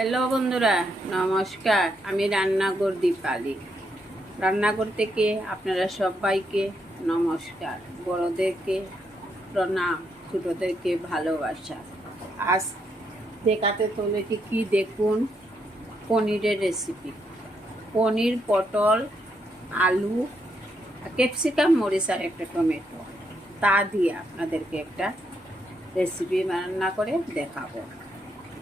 Hello বন্ধুরা, নমস্কার। আমি রান্নাঘর দীপালি। রান্নাঘর থেকে আপনারা সবাইকে নমস্কার। বড়দেরকে প্রণাম, ছোটদেরকে ভালোবাসা। আজ দেখাতে চলেছি কি দেখুন, পনিরের রেসিপি। পনির, পটল, আলু, ক্যাপসিকাম, মরিচ আর একটা টমেটো, তা দিয়ে আপনাদেরকে একটা রেসিপি রান্না করে দেখাবো।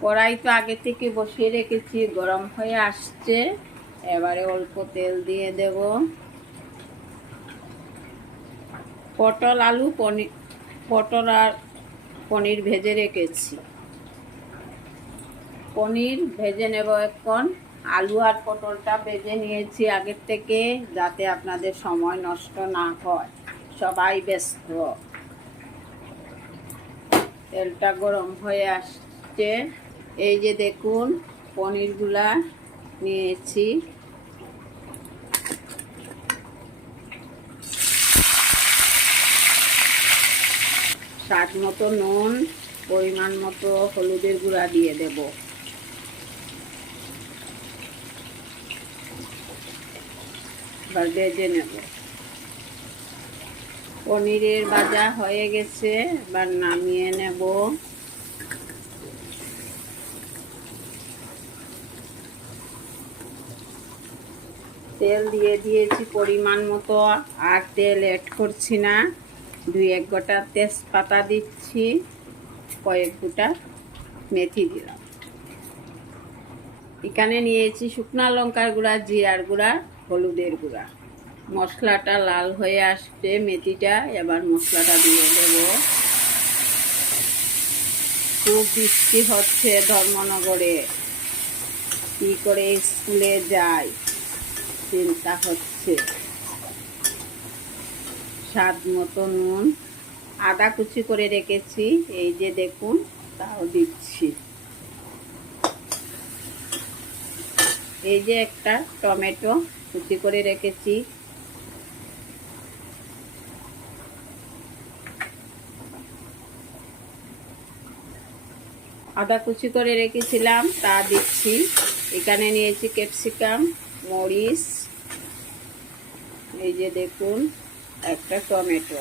কড়াই তো আগে থেকে বসিয়ে রেখেছি, গরম হয়ে আসছে। এবারে অল্প তেল দিয়ে দেব। পটল, আলু, পটল আর পনির ভেজে রেখেছি। পনির ভেজে নেব এখন। আলু আর পটলটা ভেজে নিয়েছি আগের থেকে, যাতে আপনাদের সময় নষ্ট না হয়। সবাই ব্যস্ত। তেলটা গরম হয়ে আসছে। এই যে দেখুন, পনিরগুলা নিয়েছি। স্বাদ মতো নুন, পরিমাণ মতো হলুদের গুঁড়া দিয়ে দেব। এবার ভেজে নেব। পনিরের ভাজা হয়ে গেছে, এবার নামিয়ে নেব। তেল দিয়ে দিয়েছি পরিমাণ মতো, আর তেল অ্যাড করছি না। 2-1 গোটা তেজপাতা দিচ্ছি, কয়েক গোটা মেথি দিলাম। এখানে নিয়েছি শুকনো লঙ্কার গুঁড়া, জিরার গুঁড়া, হলুদের গুঁড়া। মশলাটা লাল হয়ে আসছে, মেথিটা, এবার মশলাটা দিয়ে দেব। খুব বৃষ্টি হচ্ছে ধর্মনগরে, কি করে স্কুলে যায় চিন্তা হচ্ছে। স্বাদ মতো নুন, আদা কুচি করে রেখেছি, এই যে দেখুন, তাও দিচ্ছি। এই যে একটা টমেটো কুচি করে রেখেছি। আদা কুচি করে রেখেছিলাম, তা দিচ্ছি। এখানে নিয়েছি ক্যাপসিকাম, মরিচ, এই যে দেখুন, একটা টমেটো।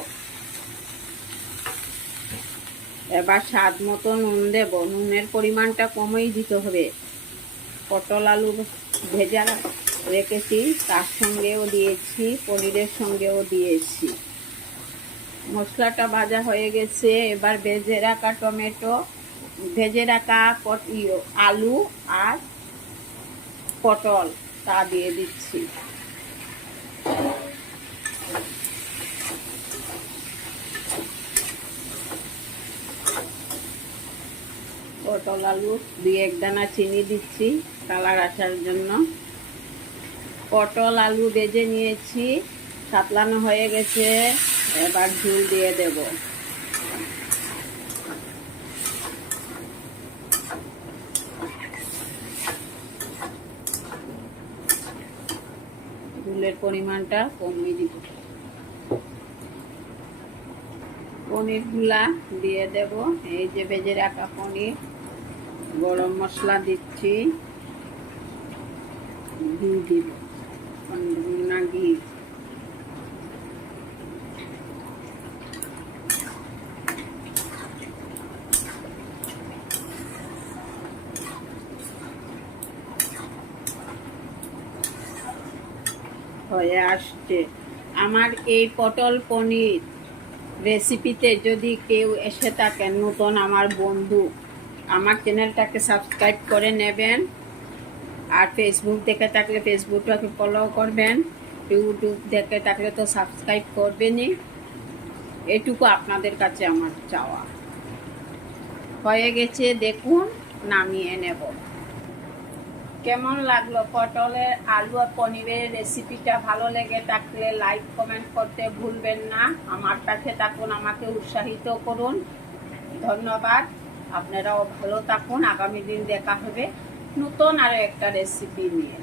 এবার স্বাদ মতো নুন দেব। নুনের পরিমাণটা কমই দিতে হবে। পটল আলু ভেজা রেখেছি, তার সঙ্গেও দিয়েছি, পনিরের সঙ্গেও দিয়েছি। মশলাটা ভাজা হয়ে গেছে। এবার ভেজে রাখা টমেটো, ভেজে রাখা আলু আর পটল, তা দিয়ে দিচ্ছি। পটল আলু 2-1 দানা চিনি দিচ্ছি কালার আসার জন্য। পটল আলু ভেজে নিয়েছি, সাতলানো হয়ে গেছে। এবার ঝোল দিয়ে দেব। ঝোলের পরিমাণটা কমিয়ে দিব। পনিরগুলা দিয়ে দেব। এই যে ভেজে রাখা পনির, গরম মশলা দিচ্ছি, ঘি দিব না, ঘি। হয়ে আসছে আমার এই পটল পনির রেসিপিতে। যদি কেউ এসে থাকেন নতুন আমার বন্ধু, আমার চ্যানেলটাকে সাবস্ক্রাইব করে নেবেন। আর ফেসবুক দেখে থাকলে ফেসবুকটাকে ফলো করবেন। ইউটিউব দেখে থাকলে তো সাবস্ক্রাইব করবেনই। এটুকু আপনাদের কাছে আমার চাওয়া। হয়ে গেছে দেখুন, নামিয়ে নেব। কেমন লাগলো পটলের আলু আর পনিরের রেসিপিটা? ভালো লেগে থাকলে লাইক কমেন্ট করতে ভুলবেন না। আমার কাছে থাকুন, আমাকে উৎসাহিত করুন। ধন্যবাদ। আপনারাও ভালো থাকুন। আগামী দিন দেখা হবে নতুন আরো একটা রেসিপি নিয়ে।